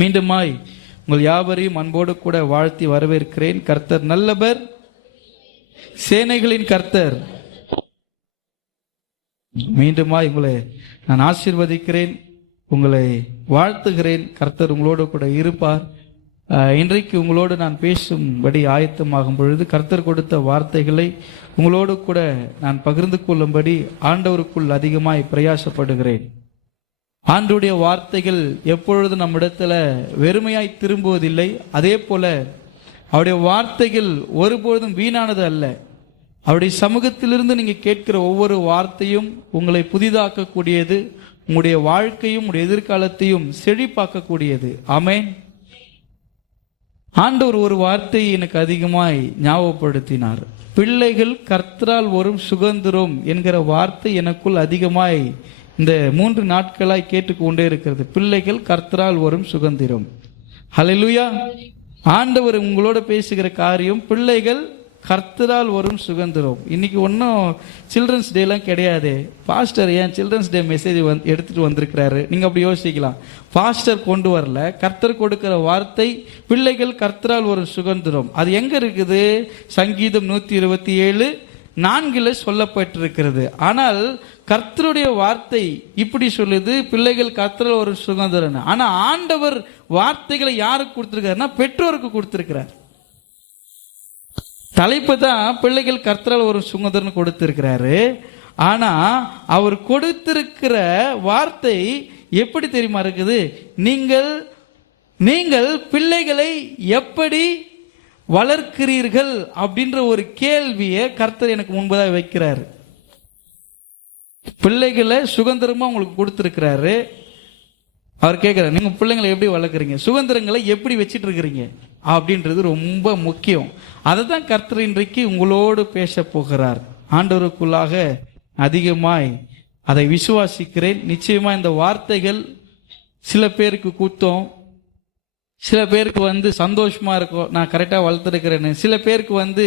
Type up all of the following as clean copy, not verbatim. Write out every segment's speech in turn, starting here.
மீண்டுமாய் உங்கள் யாவரையும் அன்போடு கூட வாழ்த்தி வரவேற்கிறேன். கர்த்தர் நல்லவர், சேனைகளின் கர்த்தர். மீண்டுமாய் உங்களை நான் ஆசீர்வதிக்கிறேன், உங்களை வாழ்த்துகிறேன். கர்த்தர் உங்களோடு கூட இருப்பார். இன்றைக்கு உங்களோடு நான் பேசும்படி ஆயத்தமாகும் பொழுது கர்த்தர் கொடுத்த வார்த்தைகளை உங்களோடு கூட நான் பகிர்ந்து கொள்ளும்படி ஆண்டவருக்குள் அதிகமாய் பிரயாசப்படுகிறேன். ஆண்டவருடைய வார்த்தைகள் எப்பொழுது நம்மிடத்துல வெறுமையாய் திரும்புவதில்லை. அதே போல அவருடைய வார்த்தைகள் ஒருபொழுதும் வீணானது அல்ல. அவருடைய சமூகத்திலிருந்து நீங்க கேட்கிற ஒவ்வொரு வார்த்தையும் உங்களை புதிதாக்கக்கூடியது, உங்களுடைய வாழ்க்கையும் உங்களுடைய எதிர்காலத்தையும் செழிப்பாக்கக்கூடியது. ஆமென். ஆண்டவர் ஒரு வார்த்தையை எனக்கு அதிகமாய் ஞாபகப்படுத்தினார். பிள்ளைகள் கர்த்தரால் வரும் சுதந்திரம் என்கிற வார்த்தை எனக்குள் அதிகமாய் இந்த 3 நாட்களாய் கேட்டுக்கொண்டே இருக்கிறது. பிள்ளைகள் கர்த்தரால் வரும் சுதந்திரம். ஹல்லேலூயா. ஆண்டவர் உங்களோட பேசுகிற காரியம் பிள்ளைகள் கர்த்தரால் வரும் சுதந்திரம். இன்னைக்கு ஒன்றும் சில்ட்ரன்ஸ் டேலாம் கிடையாது. பாஸ்டர் ஏன் சில்ட்ரன்ஸ் டே மெசேஜ் எடுத்துட்டு வந்திருக்கிறாரு? நீங்க அப்படி யோசிக்கலாம். பாஸ்டர் கொண்டு வரல, கர்த்தர் கொடுக்கிற வார்த்தை பிள்ளைகள் கர்த்தரால் வரும் சுதந்திரம். அது எங்க இருக்குது? சங்கீதம் 127:4 சொல்லப்பட்டிருக்கிறது. ஆனால் கர்த்தருடைய வார்த்தை இப்படி சொல்லுது, பிள்ளைகள் கர்த்தரால் ஒரு சுதந்திரம். ஆனா ஆண்டவர் வார்த்தைகளை யாருக்கு கொடுத்திருக்காருன்னா பெற்றோருக்கு கொடுத்திருக்கிறார். தலைப்பு தான் பிள்ளைகள் கர்த்தரால் ஒரு சுதந்திரம் கொடுத்திருக்கிறாரு. ஆனா அவர் கொடுத்திருக்கிற வார்த்தை எப்படி தெரியுமா இருக்குது? நீங்கள் பிள்ளைகளை எப்படி வளர்க்கிறீர்கள் அப்படின்ற ஒரு கேள்வியை கர்த்தர் எனக்கு முன்பதாக வைக்கிறாரு. பிள்ளைகளை சுதந்திரமா உங்களுக்கு கொடுத்திருக்கிறாரு. அவர் கேட்கிறார், நீங்க பிள்ளைங்களை எப்படி வளர்க்குறீங்க, சுதந்திரங்களை எப்படி வச்சிட்டு இருக்கிறீங்க அப்படின்றது ரொம்ப முக்கியம். அதை தான் கர்த்தர் இன்றைக்கு உங்களோடு பேச போகிறார். ஆண்டவருக்குள்ளாக அதிகமாய் அதை விசுவாசிக்கிறேன். நிச்சயமா இந்த வார்த்தைகள் சில பேருக்கு குத்தம், சில பேருக்கு சந்தோஷமா இருக்கும், நான் கரெக்டா வளர்த்துருக்கிறேன்னு. சில பேருக்கு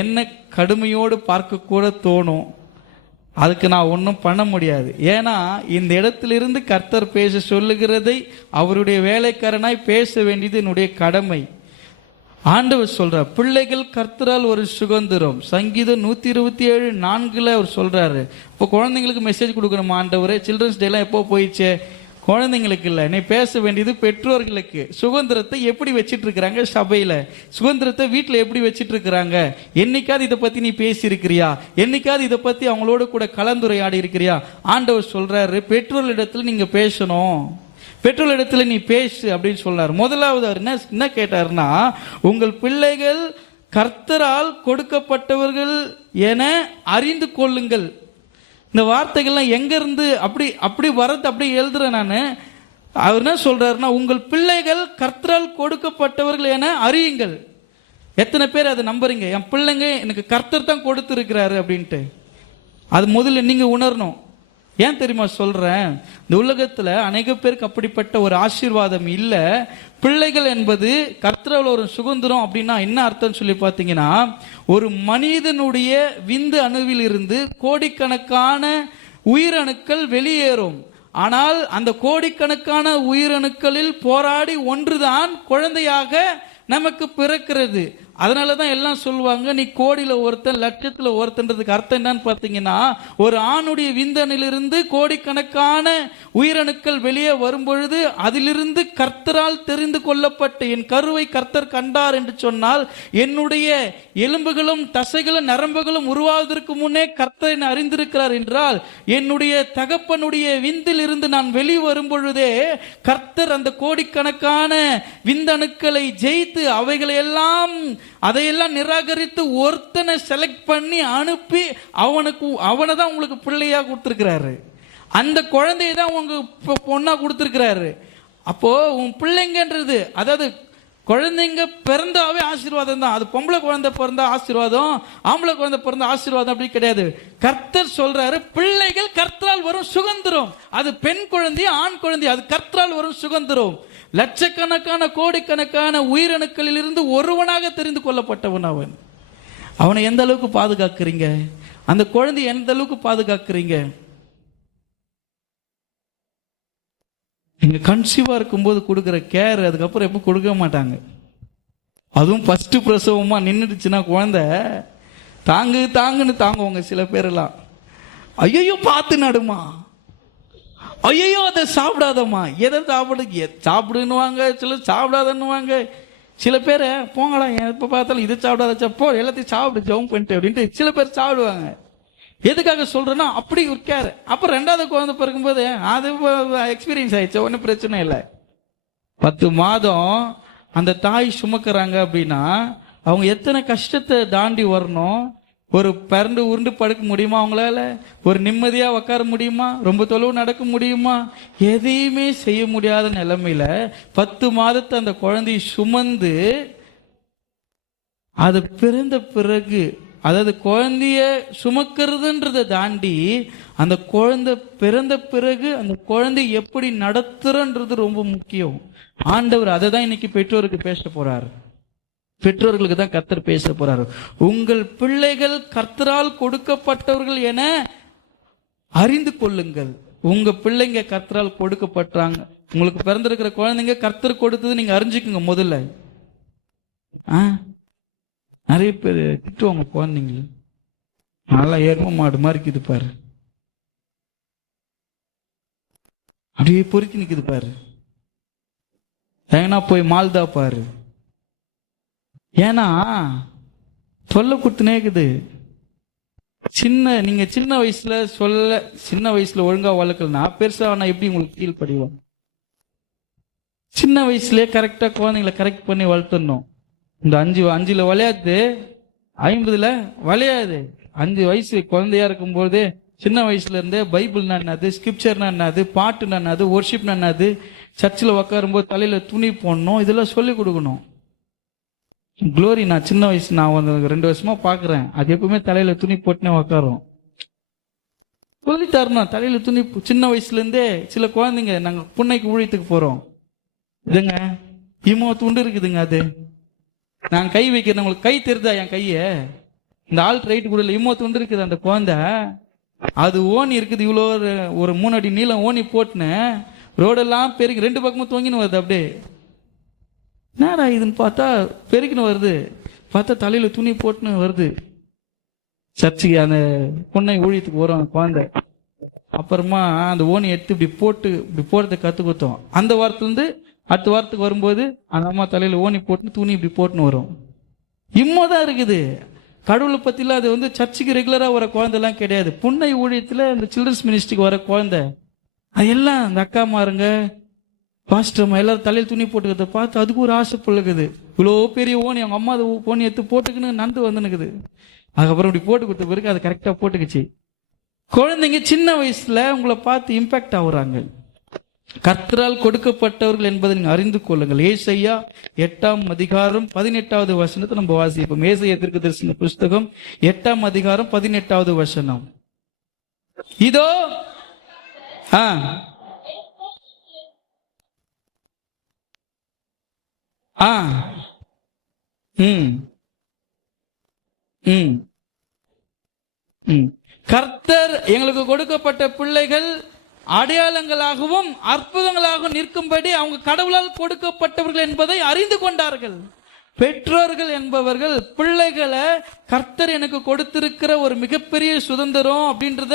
என்ன கடுமையோடு பார்க்க கூட தோணும். அதுக்கு நான் ஒன்றும் பண்ண முடியாது. ஏன்னா இந்த இடத்திலிருந்து கர்த்தர் பேச சொல்லுகிறதை அவருடைய வேலைக்காரனாய் பேச வேண்டியது என்னுடைய கடமை. ஆண்டவர் சொல்றார், பிள்ளைகள் கர்த்தரால் ஒரு சுதந்திரம். சங்கீதம் 127:4 அவர் சொல்றாரு. இப்போ குழந்தைங்களுக்கு மெசேஜ் கொடுக்கணும். ஆண்டவரே, சில்ட்ரன்ஸ் டே எல்லாம் எப்போ போயிடுச்சு? குழந்தைங்களுக்கு இல்லை, நீ பேச வேண்டியது பெற்றோர்களுக்கு. சுதந்திரத்தை எப்படி வச்சிட்டு இருக்கிறாங்க சபையில, சுதந்திரத்தை வீட்டில் எப்படி வச்சிட்டு இருக்கிறாங்க, என்னைக்காவது இதை பத்தி நீ பேசி இருக்கிறியா, என்னைக்காவது இதை பத்தி அவங்களோட கூட கலந்துரையாடி இருக்கிறியா? ஆண்டவர் சொல்றாரு, பெற்றோர்களிடத்துல நீங்க பேசணும், பெற்றோர்களிடத்துல நீ பேசு அப்படின்னு சொல்றாரு. முதலாவது அவர் என்ன கேட்டாருன்னா, உங்கள் பிள்ளைகள் கர்த்தரால் கொடுக்கப்பட்டவர்கள் என அறிந்து கொள்ளுங்கள். இந்த வார்த்தைகள்லாம் எங்க இருந்து அப்படி வரது அப்படி எழுதுறேன் நான். அவர் என்ன சொல்றாருன்னா, உங்கள் பிள்ளைகள் கர்த்தரால் கொடுக்கப்பட்டவர்கள் என அறியுங்கள். எத்தனை பேர் அதை நம்புறீங்க? என் பிள்ளைங்க எனக்கு கர்த்தர் தான் கொடுத்துருக்கிறாரு அப்படின்ட்டு. அது முதல்ல நீங்க உணரணும். ஏன் தெரியுமா சொல்றேன்? இந்த உலகத்துல அநேக பேருக்கு அப்படிப்பட்ட ஒரு ஆசீர்வாதம் இல்ல. பிள்ளைகள் என்பது கர்த்தரால் ஒரு சுதந்திரம் அப்படின்னா என்ன அர்த்தம் சொல்லி பார்த்தீங்கன்னா, ஒரு மனிதனுடைய விந்து அணுவில் இருந்து கோடிக்கணக்கான உயிரணுக்கள் வெளியேறும். ஆனால் அந்த கோடிக்கணக்கான உயிரணுக்களில் போராடி ஒன்றுதான் குழந்தையாக நமக்கு பிறக்கிறது. அதனாலதான் எல்லாம் சொல்லுவாங்க, நீ கோடியில ஒருத்தன் லட்சத்துல ஒருத்தன்றதுக்கு அர்த்தம் என்னன்னு பார்த்தீங்கன்னா, ஒரு ஆணுடைய விந்தனிலிருந்து கோடிக்கணக்கான உயிரணுக்கள் வெளியே வரும் பொழுது அதிலிருந்து கர்த்தரால் தெரிந்து கொள்ளப்பட்ட என் கருவை கர்த்தர் கண்டார் என்று சொன்னால், என்னுடைய எலும்புகளும் தசைகளும் நரம்புகளும் உருவாவதற்கு முன்னே கர்த்தர் என்னை அறிந்திருக்கிறார் என்றால், என்னுடைய தகப்பனுடைய விந்தில் இருந்து நான் வெளியே வரும் பொழுதே கர்த்தர் அந்த கோடிக்கணக்கான விந்தணுக்களை ஜெயித்து அதையெல்லாம் நிராகரித்து ஒருத்தனை செலக்ட் பண்ணி அனுப்பி அவனை தான் உங்களுக்கு பிள்ளையா கொடுத்திருக்கிறாரு. அந்த குழந்தையை தான் உங்க பொண்ணா கொடுத்திருக்கிறாரு. அப்போ உன் பிள்ளைங்கன்றது, அதாவது குழந்தைங்க பிறந்தாவே ஆசீர்வாதம் தான். அது பொம்பளை குழந்தை பிறந்தா ஆசீர்வாதம், ஆம்பளை குழந்தை பிறந்தா ஆசீர்வாதம் அப்படி கிடையாது. கர்த்தர் சொல்றாரு, பிள்ளைகள் கர்த்தரால் வரும் சுதந்திரம். அது பெண் குழந்தை ஆண் குழந்தை, அது கர்த்தரால் வரும் சுதந்திரம். லட்சக்கணக்கான கோடிக்கணக்கான உயிரணுக்களில் இருந்து ஒருவனாக தெரிந்து கொள்ளப்பட்டவன் அவனை எந்த அளவுக்கு பாதுகாக்கிறீங்க? அந்த குழந்தை எந்த அளவுக்கு பாதுகாக்கிறீங்க? நீங்க கன்சீவா இருக்கும்போது கொடுக்குற கேர் அதுக்கப்புறம் எப்போ கொடுக்க மாட்டாங்க. அதுவும் ஃபர்ஸ்ட் பிரசவமா நின்றுடுச்சுன்னா குழந்தை தாங்குன்னு தாங்குவாங்க. சில பேரெல்லாம் ஐயோ பார்த்து நடுமா, ஐயோ அதை சாப்பிடாதம்மா, எதை சாப்பிடுன்னுவாங்க, சில சாப்பிடாதன்னுவாங்க. சில பேரை போங்கடா எப்போ பார்த்தாலும் இதை சாப்பிடாத சப்போ எல்லாத்தையும் சாப்பிடு ஜவுன் பண்ணிட்டு அப்படின்ட்டு சில பேர் சாப்பிடுவாங்க. எதுக்காக சொல்றேன்னா அப்படி ஒரு கேர். அப்புறம் 2வது குழந்தை பிறக்கும்போது அது எக்ஸ்பீரியன்ஸ் ஆயிடுச்சு, ஒன்றும் பிரச்சனை இல்லை. 10 மாதம் அந்த தாய் சுமக்கிறாங்க அப்படின்னா அவங்க எத்தனை கஷ்டத்தை தாண்டி வரணும். ஒரு பரண்டு உருண்டு படுக்க முடியுமா அவங்களால? ஒரு நிம்மதியா உட்கார முடியுமா? ரொம்ப தொலைவு நடக்க முடியுமா? எதையுமே செய்ய முடியாத நிலைமையில 10 மாதத்தை அந்த குழந்தையை சுமந்து அது பிறந்த பிறகு, அதாவது குழந்தைய சுமக்கிறதுன்றதை தாண்டி அந்த குழந்தை பிறந்த பிறகு அந்த குழந்தை எப்படி நடத்துறன்றது ரொம்ப முக்கியம். ஆண்டவர் அதை தான் இன்னைக்கு பெற்றோருக்கு பேச போறாரு. பெற்றோர்களுக்கு தான் கர்த்தர் பேச போறாரு. உங்கள் பிள்ளைகள் கர்த்தரால் கொடுக்கப்பட்டவர்கள் என அறிந்து கொள்ளுங்கள். உங்க பிள்ளைங்க கர்த்தரால் கொடுக்கப்பட்டாங்க. உங்களுக்கு பிறந்திருக்கிற குழந்தைங்க கர்த்தர் கொடுத்தது நீங்க அறிஞ்சுக்குங்க முதல்ல. நிறைய பேர் திட்டுவாங்க குழந்தைங்கள, நல்லா ஏர்ம மாடு மாதிரி இருக்குது பாரு, அப்படியே பொறுக்கி நிக்குது பாரு, ஏன்னா போய் மால்தா பாரு. ஏன்னா சொல்ல கொடுத்துனே இருக்குது. நீங்க சின்ன வயசுல ஒழுங்கா வளர்க்கலன்னா பெருசா எப்படி உங்களுக்கு கீழ் படிவோம்? சின்ன வயசுலயே கரெக்டா குழந்தைங்களை கரெக்ட் பண்ணி வளர்த்துடணும். இந்த 5 விளையாது, 50 விளையாது. 5 வயசு குழந்தையா இருக்கும்போது சின்ன வயசுல இருந்தே பைபிள் என்னது, ஸ்கிரிப்சர் என்னது, பாட்டு என்னது, ஒர்ஷிப் என்னது, சர்ச்சில் உட்காரும்போது தலையில துணி போடணும், இதெல்லாம் சொல்லி கொடுக்கணும். குளோரி நான் சின்ன வயசு நான் 2 வருஷமா பாக்குறேன், அது எப்பவுமே தலையில துணி போட்டுனே உட்காரும். சொல்லி தரணும் தலையில துணி. சின்ன வயசுல இருந்தே சில குழந்தைங்க நாங்க புன்னைக்கு ஊழியத்துக்கு போறோம், இதுங்க இமோ துண்டு இருக்குதுங்க, அது நாங்க கை வைக்கிறேன், உங்களுக்கு கை தெரிதா என் கைய, இந்த ஆள் ரைட்டு கூட இல்லை, இம்மோ துண்டு இருக்குது அந்த குழந்தை, அது ஓனி இருக்குது இவ்வளோ ஒரு 3 அடி நீளம் ஓனி போட்டுன்னு ரோடெல்லாம் பெருக்கி 2 பக்கமும் தொங்கின்னு வருது. அப்படியே என்னடா இதுன்னு பார்த்தா பெருக்கின்னு வருது, பார்த்தா தலையில துணி போட்டுன்னு வருது. சர்ச்சுக்கு அந்த பொண்ணை ஊழியத்துக்கு வரும் குழந்தை. அப்புறமா அந்த ஓனி எடுத்து இப்படி போடுறத கத்து கொடுத்தோம். அந்த வாரத்துலேருந்து அடுத்த வாரத்துக்கு வரும்போது அந்த அம்மா தலையில ஓனி போட்டுன்னு துணி இப்படி போட்டுன்னு வரும். இம்மோதான் இருக்குது. கடவுளை பத்திலாம் அது சர்ச்சுக்கு ரெகுலரா வர குழந்தைலாம் கிடையாது. புன்னை ஊழியத்துல இந்த சில்ட்ரன்ஸ் மினிஸ்ட்ரிக்கு வர குழந்தை அதெல்லாம் அந்த அக்கா மாருங்க பாஸ்டர்மா எல்லாரும் தலையில் துணி போட்டுக்கிறத பார்த்து அதுக்கு ஒரு ஆசை பிள்ளைக்குது. இவ்வளோ பெரிய ஓனி அவங்க அம்மா அதை ஓனி எடுத்து போட்டுக்குன்னு நண்டு வந்துனுக்குது. அதுக்கப்புறம் இப்படி போட்டு கொடுத்த பிறகு அது கரெக்டா போட்டுக்குச்சு. குழந்தைங்க சின்ன வயசுல உங்களை பார்த்து இம்பாக்ட் ஆகுறாங்க. கர்த்தரால் கொடுக்கப்பட்டவர்கள் என்பதை நீங்க அறிந்து கொள்ளுங்கள். ஏசாயா 8ஆம் அதிகாரம் 18வது வசனத்தை நம்ம வாசிப்போம். ஏசாயா தீர்க்கதரிசன புஸ்தகம் 8ஆம் அதிகாரம் 18வது வசனம். இதோ கர்த்தர் எங்களுக்கு கொடுக்கப்பட்ட பிள்ளைகள் அடையாளங்களாகவும் அற்புதங்களாகவும் நிற்கும்படி அவங்க கடவுளால் கொடுக்கப்பட்டவர்கள் என்பதை அறிந்து கொண்டார்கள். பெற்றோர்கள் என்பவர்கள் பிள்ளைகளை கர்த்தர் எனக்கு கொடுத்திருக்கிற ஒரு மிகப்பெரிய சுதந்திரம் அப்படின்றத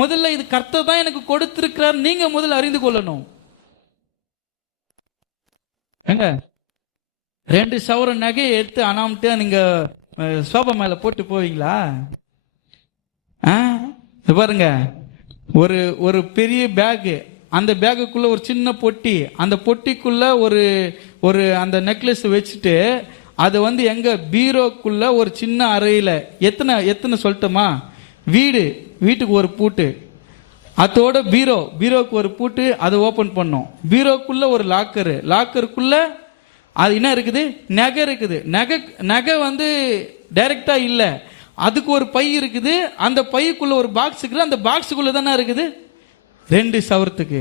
முதல்ல இது கர்த்தர் தான் எனக்கு கொடுத்திருக்கிறார் நீங்க முதல்ல அறிந்து கொள்ளணும். 2 சவரன் நகையை எடுத்து அனாமட்டா நீங்க சோபா மேல போட்டு போவீங்களா? பாருங்க, ஒரு பெரிய பேக், அந்த பேக்குள்ள ஒரு சின்ன பொட்டி, அந்த பொட்டிக்குள்ள ஒரு அந்த நெக்லஸ் வச்சுட்டு அது எங்க பீரோக்குள்ள ஒரு சின்ன அறையில எத்தனை சொல்லட்டுமா, வீட்டுக்கு ஒரு பூட்டு, அதோட பீரோக்கு ஒரு பூட்டு, அதை ஓபன் பண்ணும். பீரோக்குள்ள ஒரு லாக்கருக்குள்ள அது என்ன இருக்குது, நகை இருக்குது. நகை டைரக்டா இல்ல, அதுக்கு ஒரு பை இருக்குது, அந்த பைக்குள்ள ஒரு பாக்ஸ் இருக்குது, அந்த பாக்ஸுக்குள்ள தானே இருக்குது 2 சவரத்துக்கு.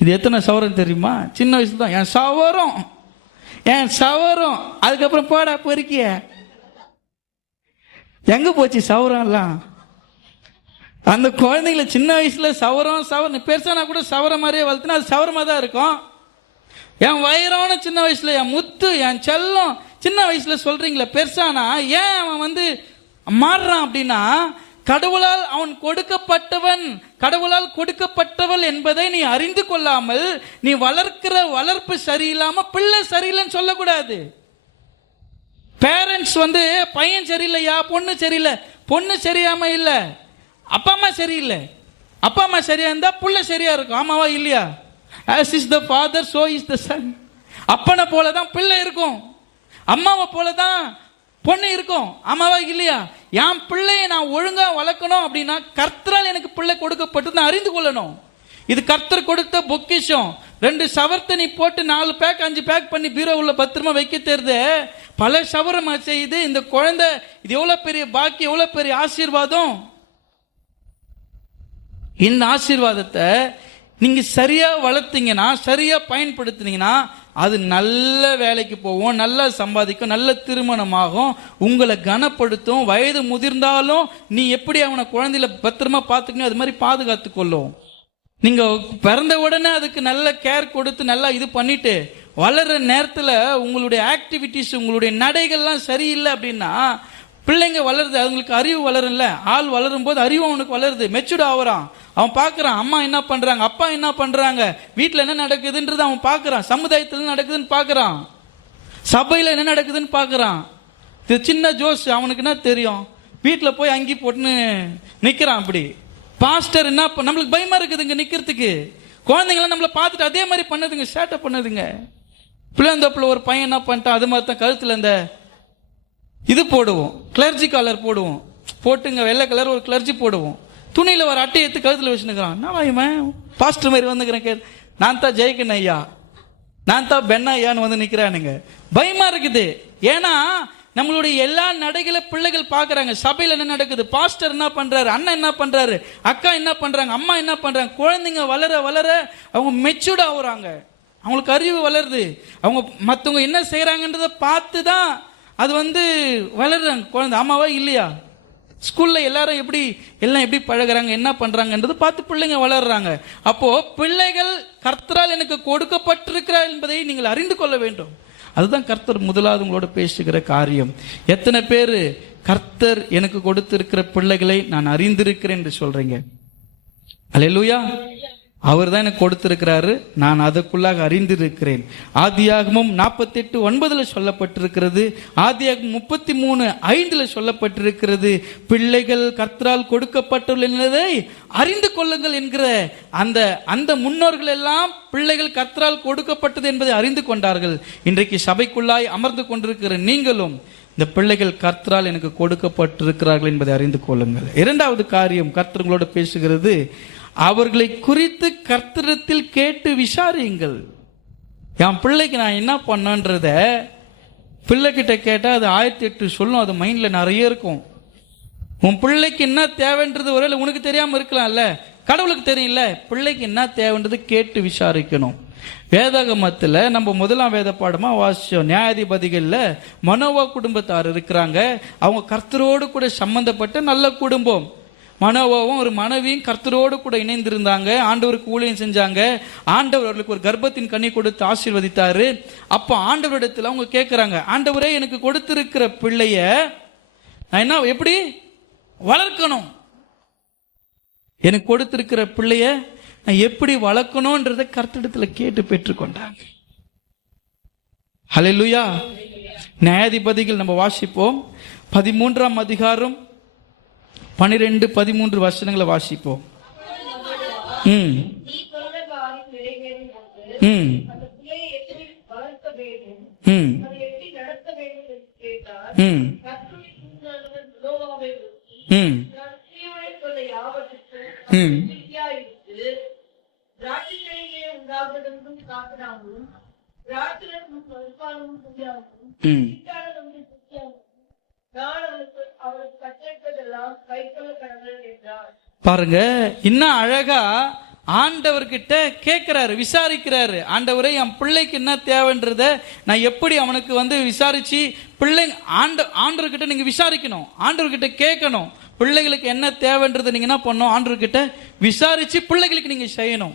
இது எத்தனை சவரம் தெரியுமா? சின்ன வயசுல தான் என் சவரம். அதுக்கப்புறம் போடா பொறுக்கிய, எங்க போச்சு சவரம் எல்லாம்? அந்த குழந்தைங்களை சின்ன வயசுல சவரம் பெருசானா கூட சவர மாதிரியே வளர்த்துனா அது சவரமா தான் இருக்கும். என் வயிறான சின்ன வயசுல என் முத்து என் செல்லம் சின்ன வயசுல சொல்றீங்களே, பெருசானா ஏன் அவன் மாறுறான் அப்படின்னா, கடவுளால் அவன் கொடுக்கப்பட்டவன், கடவுளால் கொடுக்கப்பட்டவள் என்பதை நீ அறிந்து கொள்ளாமல் நீ வளர்க்கிற வளர்ப்பு சரியில்லாம பிள்ளை சரியில்லைன்னு சொல்லக்கூடாது. பேரண்ட்ஸ் பையன் சரியில்லையா, பொண்ணு சரியில்லை, பொண்ணு சரியாம இல்ல, அப்பா அம்மா சரியில்லை. அப்பா அம்மா சரியா இருந்தா புள்ள சரியா இருக்கும். ஆமாவா இல்லையா? as is the father so is the son. அப்பனை போலதான் பிள்ளை இருக்கும், அம்மாவை போலதான் பொண்ணு இருக்கும். ஆமாவா இல்லையா? என் பிள்ளையை நான் ஒழுங்கா வளர்க்கணும் அப்படின்னா கர்த்தரால் எனக்கு பிள்ளை கொடுக்கப்பட்டு நான் அறிந்து கொள்ளணும். இது கர்த்தர் கொடுத்த பொக்கிஷம். 2 சவரத்தை நீ போட்டு 4 பேக் 5 பேக் பண்ணி பீரோவுள்ள பத்திரமா வைக்க தெரியுது, பல சவரம் செய்யுது. இந்த குழந்தை இது எவ்வளவு பெரிய பாக்கியம், எவ்வளவு பெரிய ஆசீர்வாதம். இந்த ஆசீர்வாதத்தை நீங்க சரியா வளர்த்தீங்கன்னா, சரியா பயன்படுத்தினீங்கன்னா அது நல்ல வேலைக்கு போவோம், நல்லா சம்பாதிக்கும், நல்ல திருமணமாகும், உங்களை கனப்படுத்தும். வயது முதிர்ந்தாலும் நீ எப்படி அவனை குழந்தையில பத்திரமா பார்த்துக்கணும் அது மாதிரி பாதுகாத்து கொள்ளும். நீங்க பிறந்த உடனே அதுக்கு நல்ல கேர் கொடுத்து நல்லா இது பண்ணிட்டு வளர்ற நேரத்தில் உங்களுடைய ஆக்டிவிட்டிஸ், உங்களுடைய நடைகள்லாம் சரியில்லை அப்படின்னா பிள்ளைங்க வளருது, அவங்களுக்கு அறிவு வளரும்ல. ஆள் வளரும் போது அறிவு அவனுக்கு வளருது, மெச்சூர்ட் ஆகுறான். அவன் பார்க்குறான் அம்மா என்ன பண்ணுறாங்க, அப்பா என்ன பண்ணுறாங்க, வீட்டில் என்ன நடக்குதுன்றது அவன் பார்க்குறான், சமுதாயத்தில் என்ன நடக்குதுன்னு பார்க்குறான், சபையில் என்ன நடக்குதுன்னு பார்க்குறான். சின்ன ஜோஸ் அவனுக்கு என்ன தெரியும், வீட்டில் போய் அங்கி போட்டுன்னு நிற்கிறான். அப்படி பாஸ்டர் என்ன நம்மளுக்கு பயமா இருக்குதுங்க நிற்கிறதுக்கு. குழந்தைங்களாம் நம்மளை பார்த்துட்டு அதே மாதிரி பண்ணதுங்க, சேட்டை பண்ணதுங்க. பிள்ளைந்தப்பில் ஒரு பையன் என்ன பண்ணிட்டான், அது மாதிரி தான் கழுத்தில் இந்த இது போடுவோம், கிளர்ஜி காலர் போடுவோம், போட்டுங்க வெள்ளை கலர் ஒரு கிளர்ஜி போடுவோம், துணியில் ஒரு அட்டை எடுத்து கழுத்தில் வச்சுருக்கிறான். நான் இவன் பாஸ்டர் மாதிரி வந்துக்கிறேன், நான் தான் ஜெயக்கன் ஐயா, நான் தான் பெண்ணா ஐயான்னு நிற்கிறானுங்க. பயமா இருக்குது. ஏன்னா நம்மளுடைய எல்லா நடைகளை பிள்ளைகள் பார்க்குறாங்க. சபையில் என்ன நடக்குது, பாஸ்டர் என்ன பண்றாரு, அண்ணன் என்ன பண்றாரு, அக்கா என்ன பண்றாங்க, அம்மா என்ன பண்றாங்க. குழந்தைங்க வளர வளர அவங்க மெச்சூர்ட் ஆகுறாங்க, அவங்களுக்கு அறிவு வளருது. அவங்க மற்றவங்க என்ன செய்யறாங்கன்றத பார்த்து தான் அது வளர்றாங்க குழந்தை. ஆமாவா இல்லையா? ஸ்கூல்ல எல்லாரும் எல்லாம் எப்படி பழகுறாங்க, என்ன பண்றாங்கன்றது பார்த்து பிள்ளைங்க வளர்றாங்க. அப்போ பிள்ளைகள் கர்த்தரால் எனக்கு கொடுக்கப்பட்டிருக்கிறார் என்பதை நீங்கள் அறிந்து கொள்ள வேண்டும். அதுதான் கர்த்தர் முதலாவது உங்களோட பேசுகிற காரியம். எத்தனை பேர் கர்த்தர் எனக்கு கொடுத்திருக்கிற பிள்ளைகளை நான் அறிந்திருக்கிறேன் என்று சொல்றீங்க? அல்லேலூயா. அவர் தான் எனக்கு கொடுத்திருக்கிறாரு, நான் அதற்குள்ளாக அறிந்திருக்கிறேன். ஆதியாகமம் 48:9 சொல்லப்பட்டிருக்கிறது, ஆதியாகமம் 33:5 சொல்லப்பட்டிருக்கிறது, பிள்ளைகள் கர்த்தரால் கொடுக்கப்பட்டுள்ளதை அறிந்து கொள்ளுங்கள் என்கிற அந்த முன்னோர்கள் எல்லாம் பிள்ளைகள் கர்த்தரால் கொடுக்கப்பட்டது என்பதை அறிந்து கொண்டார்கள். இன்றைக்கு சபைக்குள்ளாய் அமர்ந்து கொண்டிருக்கிற நீங்களும் இந்த பிள்ளைகள் கர்த்தரால் எனக்கு கொடுக்கப்பட்டிருக்கிறார்கள் என்பதை அறிந்து கொள்ளுங்கள். இரண்டாவது காரியம் கர்த்தர் உங்களோட பேசுகிறது, அவர்களை குறித்து கர்த்தரிடத்தில் கேட்டு விசாரியுங்கள். என் பிள்ளைக்கு நான் என்ன பண்ணன்றத பிள்ளைகிட்ட கேட்டால் அது 1008 சொல்லும், அது மைண்ட்ல நிறைய இருக்கும். உன் பிள்ளைக்கு என்ன தேவைன்றது ஒருவேளை உனக்கு தெரியாம இருக்கலாம்ல, கடவுளுக்கு தெரியல. பிள்ளைக்கு என்ன தேவைன்றது கேட்டு விசாரிக்கணும். வேதாகமத்தில் நம்ம 1ஆம் வேத பாடமா வாசிச்சோம், நியாயாதிபதிகள்ல மனோவா குடும்பத்தார் இருக்கிறாங்க. அவங்க கர்த்தரோடு கூட சம்பந்தப்பட்ட நல்ல குடும்பம். மனோவாவும் ஒரு மனைவியும் கர்த்தரோடு கூட இணைந்திருந்தாங்க, ஆண்டவருக்கு ஊழியம் செஞ்சாங்க. ஆண்டவர் அவர்களுக்கு ஒரு கர்ப்பத்தின் கனி கொடுத்து ஆசீர்வதித்தாரு. அப்போ ஆண்டவரிடத்தில் அவங்க கேட்கிறாங்க, ஆண்டவரே எனக்கு கொடுத்திருக்கிற பிள்ளைய நான் என்ன எப்படி வளர்க்கணும், எனக்கு கொடுத்திருக்கிற பிள்ளைய நான் எப்படி வளர்க்கணும்ன்றத கர்த்தரிடத்துல கேட்டு பெற்றுக்கொண்டாங்க. ஹல்லேலூயா. நியாயாதிபதிகள் நம்ம வாசிப்போம் 13ஆம் அதிகாரம் 12-13 வசனங்களை வாசிப்போம். பாருங்க, இன்னும் அழகா ஆண்டவர்கிட்ட கேட்கிறாரு, விசாரிக்கிறாரு. ஆண்டவரே என் பிள்ளைக்கு என்ன தேவைன்றத நான் எப்படி அவனுக்கு விசாரிச்சு பிள்ளை ஆண்டவர்கிட்ட நீங்க விசாரிக்கணும், ஆண்டவர்கிட்ட கேட்கணும். பிள்ளைகளுக்கு என்ன தேவைன்றது நீங்க என்ன பண்ணணும், ஆண்டவர்கிட்ட விசாரிச்சு பிள்ளைகளுக்கு நீங்க செய்யணும்.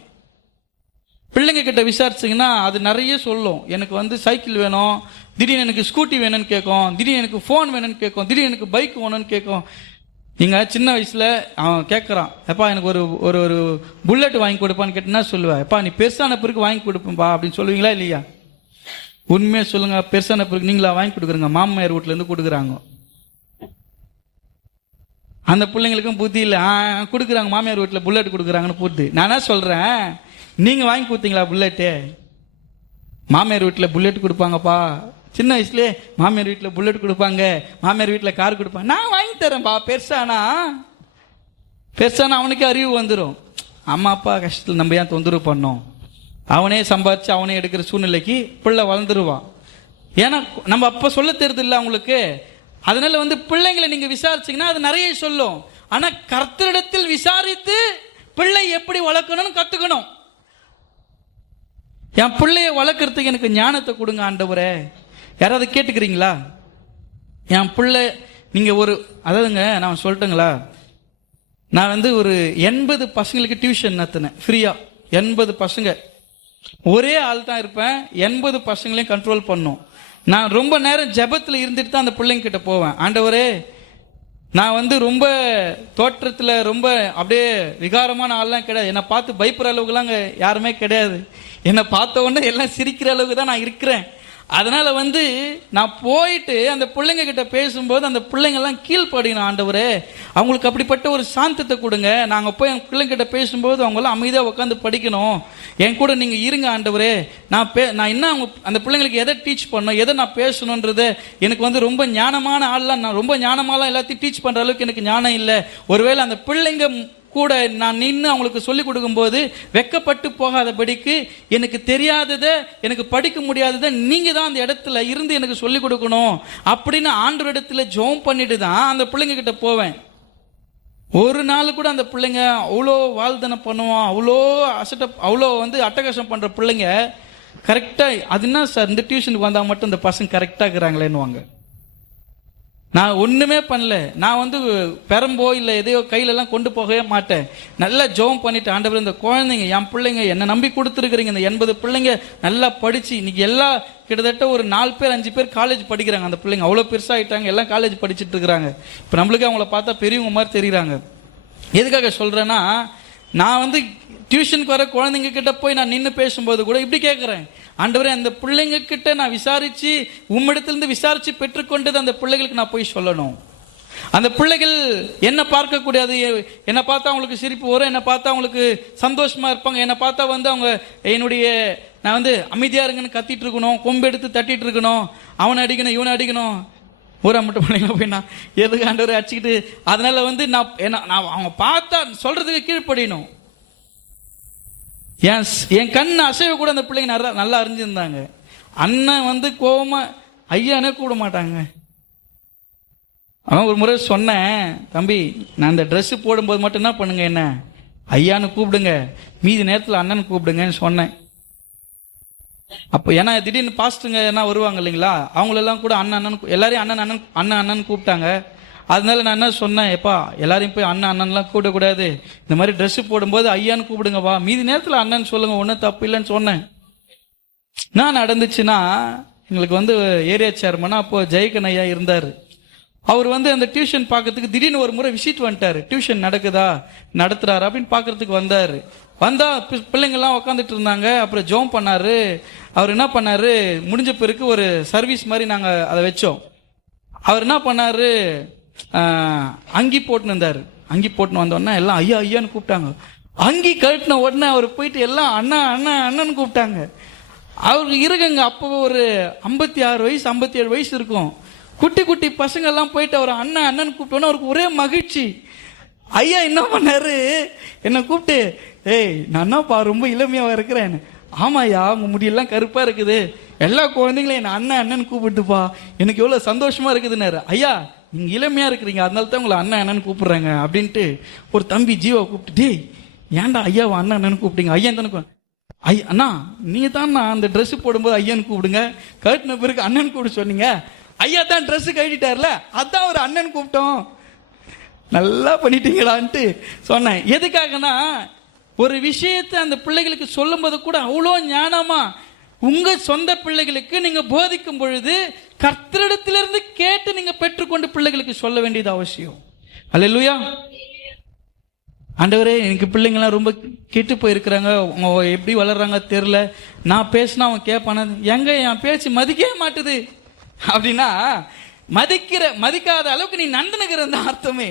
பிள்ளைங்க கிட்ட விசாரிச்சிங்கன்னா அது நிறைய சொல்லும். எனக்கு வந்து சைக்கிள் வேணும், திடீர்னு எனக்கு ஸ்கூட்டி வேணும்னு கேட்கும், திடீர்னு எனக்கு ஃபோன் வேணும்னு கேட்கும், திடீர்னு எனக்கு பைக் வேணும்னு கேட்கும். நீங்க சின்ன வயசுல அவன் கேட்கறான், எப்பா எனக்கு ஒரு ஒரு ஒரு புல்லட் வாங்கி கொடுப்பான்னு கேட்டா சொல்லுவேன், எப்பா நீ பெருசான பிறகு வாங்கி கொடுப்பேன்பா அப்படின்னு சொல்லுவீங்களா இல்லையா? உண்மையா சொல்லுங்க, பெருசான பிறகு நீங்களா வாங்கி கொடுக்குறீங்க? மாமையார் வீட்டுல இருந்து கொடுக்குறாங்க. அந்த பிள்ளைங்களுக்கும் புத்தி இல்லை, கொடுக்குறாங்க மாமியார் வீட்டுல புல்லட் கொடுக்குறாங்கன்னு போட்டு. நானா சொல்றேன், நீங்க வாங்கி கொடுத்தீங்களா புல்லட்டு? மாமியார் வீட்டுல புல்லட் கொடுப்பாங்கப்பா, சின்ன வயசுல மாமியார் வீட்டுல புல்லட் கொடுப்பாங்க, மாமியார் வீட்டுல கார் கொடுப்பாங்க. நான் வாங்கி தரேன்பா. பெருசானா அவனுக்கு அறிவு வந்துடும். அம்மா அப்பா கஷ்டத்தில் நம்ம ஏன் தொந்தரவு பண்ணோம், அவனே சம்பாதிச்சு அவனே எடுக்கிற சூழ்நிலைக்கு பிள்ளை வளர்ந்துருவான். ஏன்னா நம்ம அப்ப சொல்ல தெரியுது இல்லை அவங்களுக்கு. அதனால வந்து பிள்ளைங்களை நீங்க விசாரிச்சீங்கன்னா அது நிறைய சொல்லும். ஆனா கர்த்தரிடத்தில் விசாரித்து பிள்ளை எப்படி வளர்க்கணும்னு கத்துக்கணும். என் பிள்ளைய வளர்க்கறதுக்கு எனக்கு ஞானத்தை கொடுங்க ஆண்டவரே. யாராவது கேட்டுக்கிறீங்களா? என் பிள்ளை நீங்க ஒரு அதாவதுங்க நான் சொல்லட்டுங்களா, நான் வந்து ஒரு 80 பசங்களுக்கு டியூஷன் நடத்தினேன் ஃப்ரீயா. 80 பசங்க, ஒரே ஆள் தான் இருப்பேன், 80 பசங்களையும் கண்ட்ரோல் பண்ணும். நான் ரொம்ப நேரம் ஜெபத்தில் இருந்துட்டு தான் அந்த பிள்ளைங்க கிட்ட போவேன். ஆண்டவரே, நான் வந்து ரொம்ப தோற்றத்தில் ரொம்ப அப்படியே விகாரமான ஆள்லாம் கிடையாது. என்னை பார்த்து பயப்படுற அளவுக்குலாம் அங்கே யாருமே கிடையாது. என்னை பார்த்த உடனே எல்லாம் சிரிக்கிற அளவுக்கு தான் நான் இருக்கிறேன். அதனால வந்து நான் போயிட்டு அந்த பிள்ளைங்க கிட்ட பேசும்போது அந்த பிள்ளைங்கெல்லாம் கீழ்ப்படியணும். ஆண்டவரே, அவங்களுக்கு அப்படிப்பட்ட ஒரு சாந்தத்தை கொடுங்க. நாங்கள் போய் என் பிள்ளைங்கிட்ட பேசும்போது அவங்களாம் அமைதியாக உட்காந்து படிக்கணும். என் கூட நீங்கள் இருங்க ஆண்டவரே. நான் என்ன அந்த பிள்ளைங்களுக்கு எதை டீச் பண்ணணும், எதை நான் பேசணுன்றது எனக்கு வந்து ரொம்ப ஞானமான ஆள்லாம், நான் ரொம்ப ஞானமாலாம் எல்லாத்தையும் டீச் பண்ணுற அளவுக்கு எனக்கு ஞானம் இல்லை. ஒருவேளை அந்த பிள்ளைங்க கூட நான் நின்று அவங்களுக்கு சொல்லிக் கொடுக்கும்போது வெக்கப்பட்டு போகாதபடிக்கு எனக்கு தெரியாததை, எனக்கு படிக்க முடியாததை நீங்க தான் அந்த இடத்துல இருந்து எனக்கு சொல்லிக் கொடுக்கணும் அப்படின்னு ஆண்டவர் இடத்துல ஜெபம் பண்ணிட்டு தான் அந்த பிள்ளைங்க கிட்ட போவேன். ஒரு நாள் கூட அந்த பிள்ளைங்க அவ்வளோ வாழ்தனை பண்ணுவான், அவ்வளோ வந்து அட்டகாசம் பண்ற பிள்ளைங்க கரெக்டா, அது என்ன சார் இந்த டியூஷனுக்கு வந்தா மட்டும் இந்த பசங்க கரெக்டா இருக்கிறாங்களேன்னு. நான் ஒண்ணுமே பண்ணல. நான் வந்து பெரம்போ இல்லை எதையோ கையிலெல்லாம் கொண்டு போகவே மாட்டேன். நல்லா ஜெபம் பண்ணிட்டு, ஆண்டவர் இந்த குழந்தைங்க என் பிள்ளைங்க என்னை நம்பி கொடுத்துருக்குறீங்க, இந்த 80 பிள்ளைங்க நல்லா படிச்சு இன்னைக்கு எல்லாம் கிட்டத்தட்ட ஒரு 4 பேர் 5 பேர் காலேஜ் படிக்கிறாங்க. அந்த பிள்ளைங்க அவ்வளோ பெருசாகிட்டாங்க, எல்லாம் காலேஜ் படிச்சுட்டு இருக்கிறாங்க. இப்போ நம்மளுக்கு அவங்கள பார்த்தா பெரியவங்க மாதிரி தெரியுறாங்க. எதுக்காக சொல்றேன்னா, நான் வந்து டியூஷனுக்கு வர குழந்தைங்க கிட்ட போய் நான் நின்று பேசும்போது கூட இப்படி கேட்குறேன், ஆண்டவரே அந்த பிள்ளைங்க கிட்ட நான் விசாரிச்சு உம்மிடத்திலிருந்து விசாரிச்சு பெற்றுக்கொண்டது அந்த பிள்ளைகளுக்கு நான் போய் சொல்லணும். அந்த பிள்ளைகள் என்ன பார்க்க கூடாது, என்னை பார்த்தா அவங்களுக்கு சிரிப்பு வரும், என்னை பார்த்தா அவங்களுக்கு சந்தோஷமா இருப்பாங்க, என்னை பார்த்தா வந்து அவங்க நான் வந்து அமைதியா இருங்கன்னு கத்திட்டு இருக்கணும், கொம்பு எடுத்து தட்டிட்டு இருக்கணும், அவனை அடிக்கணும் இவனை அடிக்கணும். ஊரா மட்டும் பிள்ளைங்க போய் நான் எதுக்கு ஆண்டவரை அடிச்சுக்கிட்டு, அதனால வந்து நான் அவங்க பார்த்தா சொல்றதுக்கு கீழ்ப்படியணும். என் கண் அசைவ கூட அந்த பிள்ளைங்க நல்லா அறிஞ்சிருந்தாங்க. அண்ணன் வந்து கோவமா ஐயானே கூட மாட்டாங்க. அவன் ஒரு முறை சொன்னேன், தம்பி நான் இந்த ட்ரெஸ் போடும்போது மட்டும் என்ன பண்ணுங்க, என்ன ஐயான்னு கூப்பிடுங்க, மீதி நேரத்தில் அண்ணன் கூப்பிடுங்கன்னு சொன்னேன். அப்போ ஏன்னா திடீர்னு பாஸ்ட்டுங்க என்ன வருவாங்க இல்லைங்களா, அவங்களெல்லாம் கூட அண்ணன் எல்லாரையும் அண்ணன் கூப்பிட்டாங்க. அதனால நான் என்ன சொன்னேன், எப்பா எல்லாரையும் போய் அண்ணன்லாம் கூப்பிடக்கூடாது, இந்த மாதிரி ட்ரெஸ் போடும்போது ஐயான்னு கூப்பிடுங்கப்பா, மீதி நேரத்தில் அண்ணன் சொல்லுங்க, ஒன்றும் தப்பு இல்லைன்னு சொன்னேன். நான் நடந்துச்சுன்னா எங்களுக்கு வந்து ஏரியா சேர்மனா அப்போ ஜெயகன் ஐயா இருந்தார். அவர் வந்து அந்த டியூஷன் பார்க்கறதுக்கு திடீர்னு ஒரு முறை விசிட் வந்துட்டாரு. டியூஷன் நடத்துறாரு அப்படின்னு பார்க்கறதுக்கு வந்தாரு. வந்தா பிள்ளைங்கள்லாம் உட்காந்துட்டு இருந்தாங்க. அப்புறம் ஜெபம் பண்ணாரு. அவர் என்ன பண்ணாரு, முடிஞ்ச பிறகு ஒரு சர்வீஸ் மாதிரி நாங்கள் அதை வச்சோம். அவர் என்ன பண்ணாரு, அங்கி போட்டுன்னு இருந்தாரு. அங்கி போட்டுன்னு வந்தோடனே எல்லாம் ஐயா ஐயான்னு கூப்பிட்டாங்க. அங்கி கழட்டின உடனே அவர் போயிட்டு எல்லாம் அண்ணா அண்ணா அண்ணன்னு கூப்பிட்டாங்க. அவருக்கு இருக்குங்க அப்போ ஒரு 56 வயசு 57 வயசு இருக்கும். குட்டி குட்டி பசங்க எல்லாம் போயிட்டு அவர் அண்ணன் அண்ணன் கூப்பிட்டோன்னா அவருக்கு ஒரே மகிழ்ச்சி. ஐயா என்ன பண்ணாரு, என்னை கூப்பிட்டு, ஏய் நான் என்னப்பா ரொம்ப இளமையாக இருக்கிறேன். ஆமாய்யா உங்க முடியெல்லாம் கருப்பா இருக்குது, எல்லா குழந்தைங்களையும் என்ன அண்ணன் அண்ணன் கூப்பிட்டுப்பா, எனக்கு எவ்வளவு சந்தோஷமா இருக்குதுன்னாரு. ஐயா நீங்க இளமையா இருக்கிறீங்க, அதனால தான் உங்களை அண்ணன் அண்ணன் கூப்பிடுறாங்க அப்படின்ட்டு ஒரு தம்பி ஜீவா கூப்பிட்டு, டேய் ஏன்டா ஐயாவை அண்ணன் அண்ணன் கூப்பிட்டீங்க, ஐயா தானே ஐயா அண்ணா நீங்க தான் அந்த ட்ரெஸ் போடும்போது ஐயான்னு கூப்பிடுங்க, கழட்டின பிறகு அண்ணன் கூப்பிட சொன்னீங்க, ஐயா தான் ட்ரெஸ் கழட்டிட்டார்ல அதான் ஒரு அண்ணன் கூப்பிட்டோம். நல்லா பண்ணிட்டீங்களான்ட்டு சொன்னேன். எதுக்காகனா, ஒரு விஷயத்தை அந்த பிள்ளைகளுக்கு சொல்லும்போது கூட அவ்வளோ ஞானமா உங்க சொந்த பிள்ளைகளுக்கு நீங்க போதிக்கும் பொழுது கர்த்தரிடத்திலிருந்து கேட்டு நீங்க பெற்றுக்கொண்டு பிள்ளைகளுக்கு சொல்ல வேண்டியது அவசியம். அல்லேலூயா. ஆண்டவரே, எனக்கு பிள்ளைங்களாம் ரொம்ப கெட்டு போயிருக்கிறாங்க, அவங்க எப்படி வளர்றாங்க தெரியல, நான் பேசினா அவன் கேட்பான, எங்க என் பேச்சு மதிக்கவே மாட்டுது அப்படின்னா, மதிக்காத அளவுக்கு நீ நந்தனுகிற அர்த்தமே.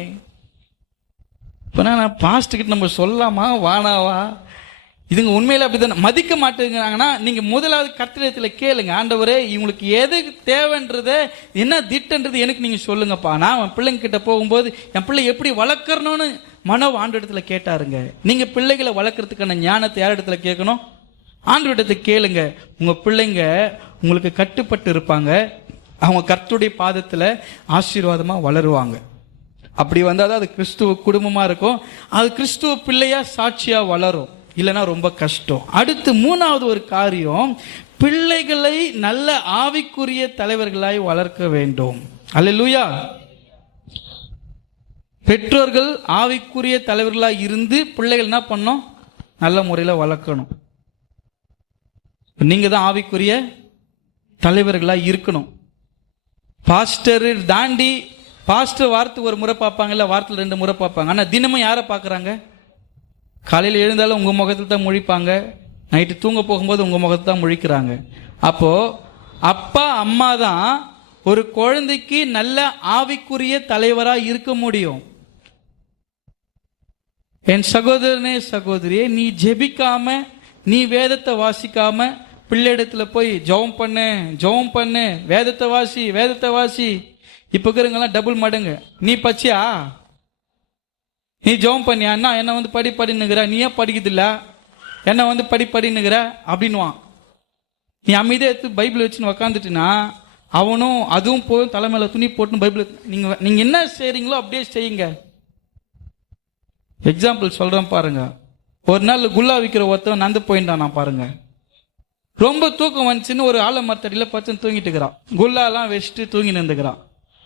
இப்போ நான் பாஸ்ட் கிட்ட நம்ம சொல்லலாமா வானாவா? இதுங்க உண்மையில அப்படிதான் மதிக்க மாட்டேங்கிறாங்கன்னா, நீங்க முதலாவது கர்த்தரிடத்தில் கேளுங்க, ஆண்டவரே இவங்களுக்கு எது தேவைன்றத என்ன திட்டன்றது எனக்கு நீங்க சொல்லுங்கப்பா. நான் என் பிள்ளைங்க கிட்ட போகும்போது என் பிள்ளை எப்படி வளர்க்கணும்னு மனோ ஆண்டவரிடத்துல கேட்டாருங்க. நீங்க பிள்ளைகளை வளர்க்கறதுக்கான ஞானத்தை யார் இடத்துல கேட்கணும்? ஆண்டவரிடத்தை கேளுங்க. உங்க பிள்ளைங்க உங்களுக்கு கட்டுப்பட்டு இருப்பாங்க, அவங்க கர்த்தருடைய பாதத்துல ஆசீர்வாதமா வளருவாங்க. அப்படி வந்தாதான் அது கிறிஸ்துவ குடும்பமா இருக்கும், அது கிறிஸ்துவ பிள்ளையா சாட்சியா வளரும். இல்லைன்னா ரொம்ப கஷ்டம். அடுத்து மூணாவது ஒரு காரியம், பிள்ளைகளை நல்ல ஆவிக்குரிய தலைவர்களாய் வளர்க்க வேண்டும். அல்லேலூயா. பெற்றோர்கள் ஆவிக்குரிய தலைவர்களாய் இருந்து பிள்ளைகள் என்ன பண்ணணும்? நல்ல முறையில் வளர்க்கணும். நீங்க தான் ஆவிக்குரிய தலைவர்களாய் இருக்கணும். பாஸ்டர் தாண்டி, பாஸ்டர் வாரத்துக்கு ஒரு முறை பார்ப்பாங்க, இல்லை வாரத்தில் 2 முறை பார்ப்பாங்க. ஆனால் தினமும் யாரை பார்க்குறாங்க? காலையில் எழுந்தாலும் உங்கள் முகத்தில் தான் முழிப்பாங்க, நைட்டு தூங்க போகும்போது உங்கள் முகத்தில் தான் முழிக்கிறாங்க. அப்போ அப்பா அம்மா தான் ஒரு குழந்தைக்கு நல்ல ஆவிக்குரிய தலைவராக இருக்க முடியும். என் சகோதரனே சகோதரியே, நீ ஜெபிக்காம, நீ வேதத்தை வாசிக்காம பிள்ளையிடத்துல போய் ஜெபம் பண்ணு, வேதத்தை வாசி. இப்போ இருக்கிறவங்கெல்லாம் டபுள் மடங்கு. நீ பச்சியா, நீ ஜெபம் பண்ணியா, அண்ணா என்ன வந்து படின்னுங்கிற, நீ ஏன் படிக்குதில்ல, என்ன வந்து படின்னுங்கிற அப்படின்வான். நீ அமைதியாக எடுத்து பைபிள் வச்சுன்னு உக்காந்துட்டுனா அவனும் அதுவும் போய் தலைமையில துணி போட்டுன்னு பைபிள், நீங்க என்ன செய்றீங்களோ அப்படியே செய்யுங்க. எக்ஸாம்பிள் சொல்றேன் பாருங்க. ஒரு நாள் குல்லா விற்கிற ஒருத்தன் நந்து போயிட்டான். நான் பாருங்க, ரொம்ப தூக்கம் வந்துச்சுன்னு ஒரு ஆலமரத்தடியில் பச்சை தூங்கிட்டு இருக்கிறான். குல்லாலாம் வச்சுட்டு தூங்கி நின்றுக்கிறான்.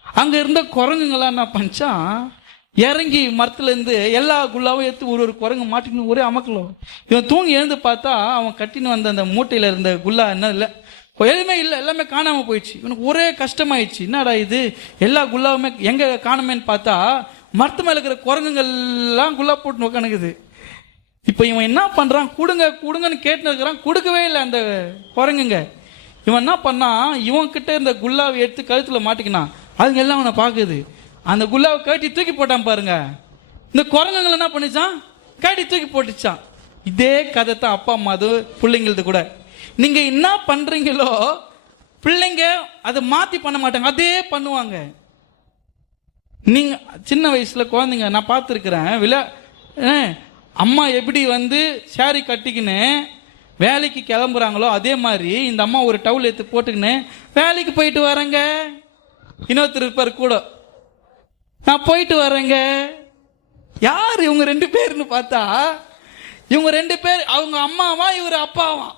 அங்க இருந்த குரங்குங்களாம் என்ன பண்ணிச்சான், இறங்கி மரத்துல இருந்து எல்லா குல்லாவும் எடுத்து ஒரு குரங்கு மாட்டின்னு ஒரே அமக்கலும். இவன் தூங்கி எழுந்து பார்த்தா அவன் கட்டின்னு வந்த அந்த மூட்டையில இருந்த குல்லா என்ன இல்லை, எதுவுமே இல்லை, எல்லாமே காணாம போயிடுச்சு. இவனுக்கு ஒரே கஷ்டமாயிடுச்சு. என்னடா இது, எல்லா குல்லாவுமே எங்க காணமேன்னு பார்த்தா மரத்து மேல இருக்கிற குரங்குங்கள்லாம் குல்லா போட்டு உட்காந்துக்குது. இப்ப இவன் என்ன பண்றான், கொடுங்கன்னு கேட்டு இருக்கிறான், கொடுக்கவே இல்லை அந்த குரங்குங்க. இவன் என்ன பண்ணான், இவன் கிட்ட இருந்த குல்லாவை எடுத்து கழுத்துல மாட்டிக்கினான். அதுங்க எல்லாம் அவனை பாக்குது. அந்த குல்லாவை கட்டி தூக்கி போட்டான் பாருங்க. இந்த குரங்குங்களை என்ன பண்ணிச்சான், கட்டி தூக்கி போட்டுச்சான். இதே கதை தான் அப்பா அம்மா அது பிள்ளைங்களது கூட. நீங்க என்ன பண்றீங்களோ பிள்ளைங்க அதை மாத்தி பண்ண மாட்டாங்க, அதே பண்ணுவாங்க. நீங்க சின்ன வயசுல குழந்தைங்க நான் பார்த்துருக்கிறேன், அம்மா எப்படி வந்து சாரி கட்டிக்கின்னு வேலைக்கு கிளம்புறாங்களோ அதே மாதிரி இந்த அம்மா ஒரு டவுல் எடுத்து போட்டுக்கின்னு வேலைக்கு போயிட்டு வரேங்க. இன்னொருத்தர் இருப்பார் கூட, நான் போயிட்டு வரேங்க. யார் இவங்க 2 பேர்னு பார்த்தா, இவங்க 2 பேர் அவங்க அம்மாவா இவர் அப்பாவா.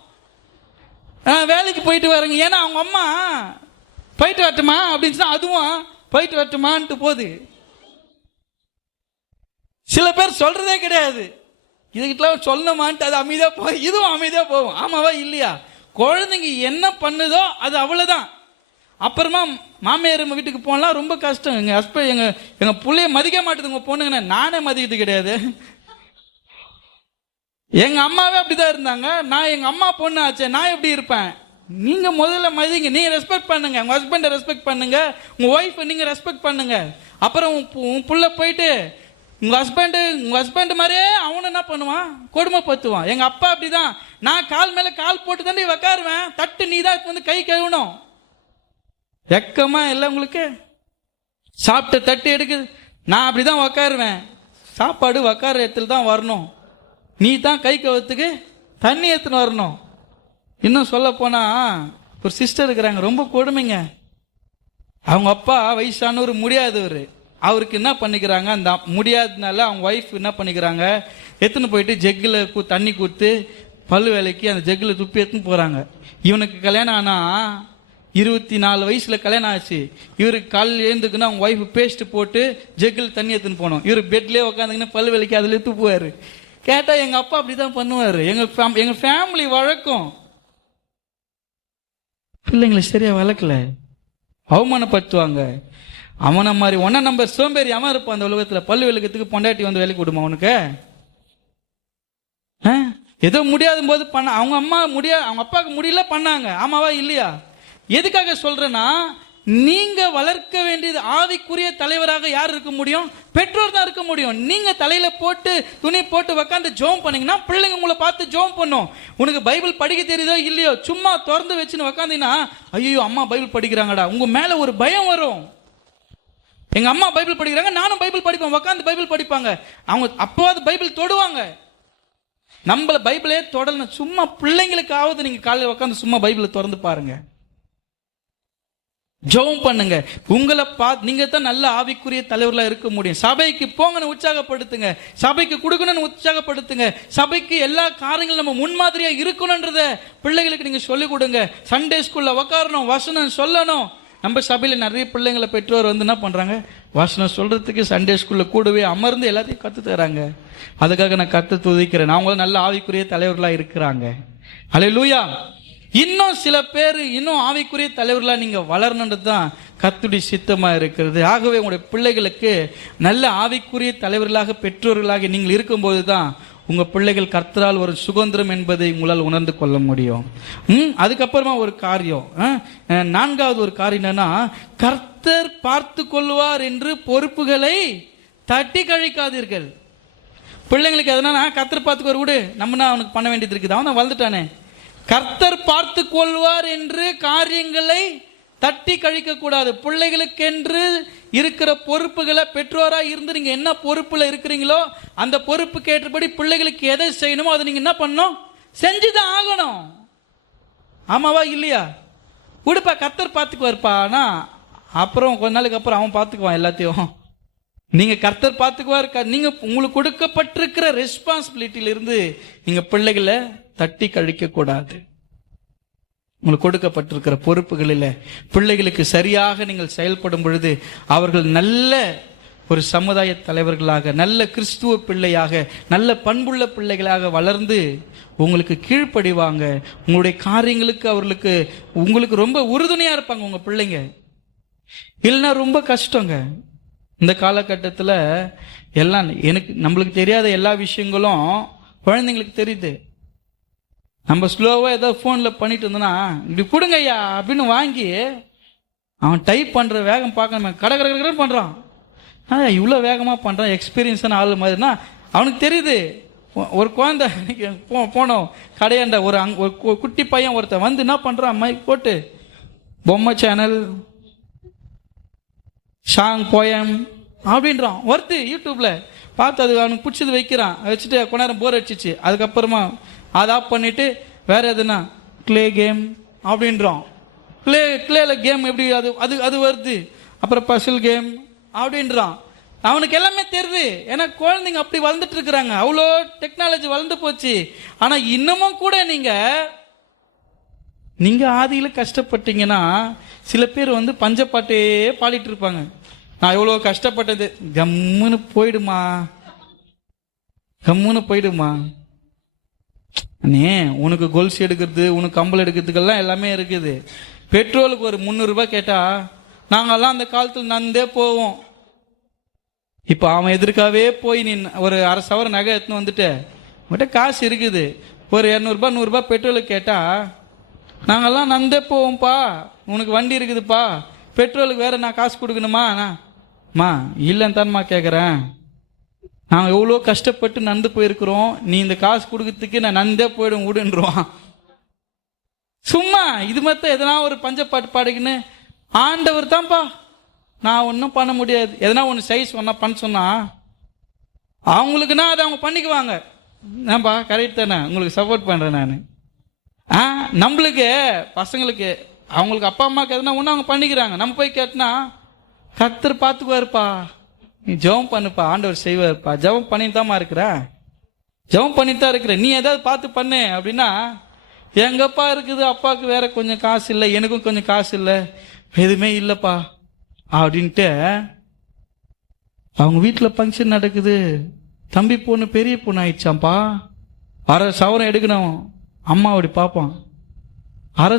வேலைக்கு போயிட்டு வரேங்க, ஏன்னா அவங்க அம்மா போயிட்டு வரட்டுமா அப்படின்னு சொன்னா அதுவும் போயிட்டு வரட்டுமான்ட்டு போகுது. சில பேர் சொல்றதே கிடையாது, இதுகிட்டலாம் சொல்லணுமான்ட்டு அது அமைதியா போய் இதுவும் அமைதியா போகும். ஆமாவா இல்லையா? குழந்தைங்க என்ன பண்ணுதோ அது அவ்வளவுதான். அப்புறமா மாமியார் வீட்டுக்கு போனா ரொம்ப கஷ்டம். எங்க ஹஸ்பண்ட் எங்க பிள்ளைய மதிக்க மாட்டேதுங்க பொண்ணுங்க, நானே மதிக்கிறது கிடையாது. எங்க அம்மாவே அப்படிதான் இருந்தாங்க. நான் எங்க அம்மா பொண்ணு ஆச்சே, நான் எப்படி இருப்பேன்? நீங்க முதல்ல மதிங்க, நீங்க ரெஸ்பெக்ட் பண்ணுங்க, உங்க ஹஸ்பண்டை ரெஸ்பெக்ட் பண்ணுங்க, உங்க ஒய்ஃப் நீங்க ரெஸ்பெக்ட் பண்ணுங்க. அப்புறம் உன் புள்ள போயிட்டு உங்க ஹஸ்பண்ட் மாதிரியே அவனை என்ன பண்ணுவான், கொடுமைப்படுத்துவான். எங்க அப்பா அப்படிதான், நான் கால் மேல கால் போட்டு தாண்டி உக்காருவேன், தட்டு நீ தான் வந்து கை கழுவணும். வெக்கமா இல்லை உங்களுக்கு? சாப்பிட்ட தட்டு எடுக்குது, நான் அப்படிதான் உக்காருவேன், சாப்பாடு உக்கார இடத்துல தான் வரணும், நீ தான் கை கழுவத்துக்கு தண்ணி எடுத்துன்னு வரணும். இன்னும் சொல்ல போனா ஒரு சிஸ்டர் இருக்கிறாங்க, ரொம்ப கொடுமைங்க. அவங்க அப்பா வயசானவர், முடியாதவர். அவருக்கு என்ன பண்ணிக்கிறாங்க, அந்த முடியாததுனால அவங்க ஒய்ஃப் என்ன பண்ணிக்கிறாங்க, எடுத்துன்னு போயிட்டு ஜெக்கில் தண்ணி கொடுத்து பல்லு வேலைக்கு அந்த ஜெக்கில் துப்பி எடுத்துன்னு போறாங்க. இவனுக்கு கல்யாணம் ஆனா 24 வயசுல கல்யாணம் ஆச்சு. இவருக்கு காலையில் எழுந்துக்குன்னா அவங்க ஒய்ஃப் பேஸ்ட் போட்டு ஜெக்கில் தண்ணி எடுத்துன்னு போனோம். இவர் பெட்லேயே உட்காந்துங்கன்னா பல்லு வலிக்கு அதில் துப்புவார். கேட்டால் எங்கள் அப்பா அப்படி தான் பண்ணுவார். எங்கள் ஃபேமிலி வழக்கம். பிள்ளைங்களை சரியா வளர்க்கல, அவமானப்படுத்துவாங்க. அவனை மாதிரி ஒன்னா நம்பர் சோம்பேறி அவன் இருப்பான் அந்த உலகத்தில். பல்லு விளக்கத்துக்கு பொண்டாட்டி வந்து வேலைக்கு விடுமா அவனுக்கு? ஏதோ முடியாத போது பண்ண அவங்க அம்மா அவங்க அப்பாவுக்கு முடியல பண்ணாங்க. ஆமாவா இல்லையா? எதுக்காக சொல்றேன்னா, நீங்க வளர்க்க வேண்டியது ஆவிக்குரிய தலைவராக யார் இருக்க முடியும்? பெற்றோர் தான் இருக்க முடியும். நீங்க தலையில போட்டு துணி போட்டு உக்காந்து ஜோம் பண்ணீங்கன்னா பிள்ளைங்க உங்களை பார்த்து ஜோம் பண்ணும். உனக்கு பைபிள் படிக்க தெரியுதோ இல்லையோ, சும்மா திறந்து வச்சுன்னு உக்காந்தீங்கன்னா ஐயோ அம்மா பைபிள் படிக்கிறாங்கடா, உங்க மேல ஒரு பயம் வரும். எங்க அம்மா பைபிள் படிக்கிறாங்க, நானும் பைபிள் படிப்பேன். உட்காந்து பைபிள் படிப்பாங்க. அவங்க அப்போது பைபிள் தொடுவாங்க. நம்மள பைபிளே தொடரணும். சும்மா பிள்ளைங்களுக்காவது நீங்க காலையில் உட்காந்து சும்மா பைபிளை திறந்து பாருங்க, ஜெபம் பண்ணுங்க. உங்களை பார்த்து நீங்க தான் நல்ல ஆவிக்குரிய தலைவர்களா இருக்க முடியும். சபைக்கு போங்கன்னு உற்சாகப்படுத்துங்க, சபைக்கு கொடுக்கணும்னு உற்சாகப்படுத்துங்க, சபைக்கு எல்லா காரியங்களும் நம்ம முன்மாதிரியா இருக்கணும்ன்றத பிள்ளைகளுக்கு நீங்க சொல்லிக் கொடுங்க. சண்டே ஸ்கூல்ல உட்காரணும், வசனம் சொல்லணும். நம்ம சபையில் நிறைய பிள்ளைங்களை பெற்றோர் வந்து என்ன பண்றாங்க, வசனம் சொல்றதுக்கு சண்டே ஸ்கூல்ல கூடவே அமர்ந்து எல்லாத்தையும் கத்து தராங்க. அதுக்காக நான் கத்து துதிக்கிறேன். அவங்களும் நல்ல ஆவிக்குரிய தலைவர்களா இருக்கிறாங்க. அல்லேலூயா. இன்னும் சில பேர் இன்னும் ஆவிக்குரிய தலைவர்களா நீங்க வளரணுன்றது தான் கர்த்தருடைய சித்தமா இருக்கிறது. ஆகவே உங்களுடைய பிள்ளைகளுக்கு நல்ல ஆவிக்குரிய தலைவர்களாக பெற்றோர்களாக நீங்கள் இருக்கும்போது தான் உங்க பிள்ளைகள் கர்த்தரால் ஒரு சுதந்திரம் என்பதை உங்களால் உணர்ந்து கொள்ள முடியும். அதுக்கப்புறமா ஒரு காரியம், 4வது ஒரு காரியம் என்னன்னா, கர்த்தர் பார்த்து கொள்வார் என்று பொறுப்புகளை தட்டி கழிக்காதீர்கள். பிள்ளைங்களுக்கு எதனா கர்த்தர் பார்த்துக்குவார் விடு, நம்மனா அவனுக்கு பண்ண வேண்டியது இருக்குது, அவன் வளர்ந்துட்டானே. கர்த்தர் பார்த்து கொள்வார் என்று காரியங்களை தட்டி கழிக்க கூடாது. பிள்ளைகளுக்கென்று இருக்கிற பொறுப்புகளை பெற்றோரா இருந்து நீங்க என்ன பொறுப்புல இருக்கிறீங்களோ அந்த பொறுப்புக்கு ஏற்றபடி பிள்ளைகளுக்கு எதை செய்யணுமோ அதை நீங்க என்ன பண்ணணும், செஞ்சுதான் ஆகணும். ஆமாவா இல்லையா? விடுப்பா கர்த்தர் பார்த்துக்குவார்ப்பா, ஆனா அப்புறம் கொஞ்ச நாளுக்கு அப்புறம் அவன் பார்த்துக்குவான் எல்லாத்தையும். நீங்க கர்த்தர் பார்த்துக்குவார். நீங்க உங்களுக்கு கொடுக்கப்பட்டிருக்கிற ரெஸ்பான்சிபிலிட்டியில இருந்து நீங்க பிள்ளைகளை தட்டி கழிக்க கூடாது. உங்களுக்கு கொடுக்கப்பட்டிருக்கிற பொறுப்புகளில் பிள்ளைகளுக்கு சரியாக நீங்கள் செயல்படும் பொழுது அவர்கள் நல்ல ஒரு சமுதாய தலைவர்களாக, நல்ல கிறிஸ்துவ பிள்ளையாக, நல்ல பண்புள்ள பிள்ளைகளாக வளர்ந்து உங்களுக்கு கீழ்ப்படிவாங்க. உங்களுடைய காரியங்களுக்கு அவர்களுக்கு உங்களுக்கு ரொம்ப உறுதுணையா இருப்பாங்க உங்க பிள்ளைங்க. இல்லைன்னா ரொம்ப கஷ்டங்க. இந்த காலகட்டத்தில் எல்லாம் நம்மளுக்கு தெரியாத எல்லா விஷயங்களும் குழந்தைங்களுக்கு தெரியுது. நம்ம ஸ்லோவா ஏதோ போன்ல பண்ணிட்டு இருந்தோம்னா இப்படி கொடுங்க ஐயா அப்படின்னு வாங்கி அவன் டைப் பண்ற வேகம் பார்க்கணுமே, கடற்கரை பண்றான். இவ்வளோ வேகமா பண்றான், எக்ஸ்பீரியன்ஸான ஆள் மாதிரினா அவனுக்கு தெரியுது. ஒரு குழந்தை போனோம் கடையாண்ட, ஒரு குட்டி பையன் ஒருத்தன் வந்து என்ன பண்றான், மைக் போட்டு பொம்மை சேனல், சாங், போயம் அப்படின்றான். ஒருத்து யூடியூப்ல பார்த்து அது அவனுக்கு பிடிச்சது வைக்கிறான். வச்சுட்டு கொஞ்ச நேரம் போர் அடிச்சிச்சு. அதுக்கப்புறமா அதை ஆஃப் பண்ணிட்டு வேற எதுனா கிளே கேம் அப்படின்றான். கிளேல கேம் எப்படி அது அது அது வருது. அப்புறம் பசில் கேம் அப்படின்றான். அவனுக்கு எல்லாமே தெரியுது. ஏன்னா குழந்தைங்க அப்படி வளர்ந்துட்டு இருக்கிறாங்க, அவ்வளோ டெக்னாலஜி வளர்ந்து போச்சு. ஆனா இன்னமும் கூட நீங்க ஆதியில கஷ்டப்பட்டீங்கன்னா சில பேர் வந்து பஞ்சப்பாட்டே பாடிட்டு இருப்பாங்க. நான் எவ்வளோ கஷ்டப்பட்டது, கம்முன்னு போயிடுமா, கம்முன்னு போயிடுமா. நீ உனக்கு கொலுசு எடுக்கிறது, உனக்கு கம்பல் எடுக்கிறதுக்கெல்லாம் எல்லாமே இருக்குது. பெட்ரோலுக்கு ஒரு 300 ரூபாய் கேட்டா நாங்கெல்லாம் அந்த காலத்தில் நந்தே போவோம். இப்போ அவன் எதிர்க்காவே போய் நீ ஒரு அரை சவர நகை எடுத்துன்னு வந்துட்டு உங்கள்கிட்ட காசு இருக்குது, ஒரு 200 ரூபாய் 100 ரூபாய் பெட்ரோலுக்கு கேட்டா நாங்கெல்லாம் நந்தே போவோம்ப்பா, உனக்கு வண்டி இருக்குதுப்பா, பெட்ரோலுக்கு வேற நான் காசு கொடுக்கணுமா? இல்லைன்னு தான்மா கேட்குறேன். நாங்கள் எவ்வளோ கஷ்டப்பட்டு நந்து போயிருக்கிறோம், நீ இந்த காசு கொடுக்கறதுக்கு நான் நந்தே போயிடும் விடுன்றான். சும்மா இது மட்டும் எதனா ஒரு பஞ்சப்பாட்டு பாடுக்குன்னு ஆண்டவர் தான்ப்பா, நான் ஒன்றும் பண்ண முடியாது. எதனா ஒன்று சைஸ் ஒன்றா பண்ண சொன்னா அவங்களுக்குன்னா அதை அவங்க பண்ணிக்குவாங்க. ஏன்பா கரெக்ட் தானே, உங்களுக்கு சப்போர்ட் பண்ணுறேன் நான். நம்மளுக்கு பசங்களுக்கு அவங்களுக்கு அப்பா அம்மாவுக்கு எதனா ஒன்று அவங்க பண்ணிக்கிறாங்க. நம்ம போய் கேட்டனா கர்த்தர் பார்த்துக்குவாருப்பா, நீ ஜெபம் பண்ணுப்பா, ஆண்டவர் செய்வார்ப்பா. ஜெபம் பண்ணிட்டு தான்மா இருக்கிற, ஜெபம் பண்ணிட்டு தான் இருக்கிற, நீ ஏதாவது பார்த்து பண்ணு அப்படின்னா எங்கப்பா இருக்குது, அப்பாவுக்கு வேற கொஞ்சம் காசு இல்லை, எனக்கும் கொஞ்சம் காசு இல்லை, எதுவுமே இல்லைப்பா அப்படின்ட்டு அவங்க வீட்டில் ஃபங்க்ஷன் நடக்குது. தம்பி பொண்ணு பெரிய பொண்ணு ஆயிடுச்சாம்ப்பா, 1/2 சவரம் எடுக்கணும். அம்மா அப்படி பார்ப்பான், 1/2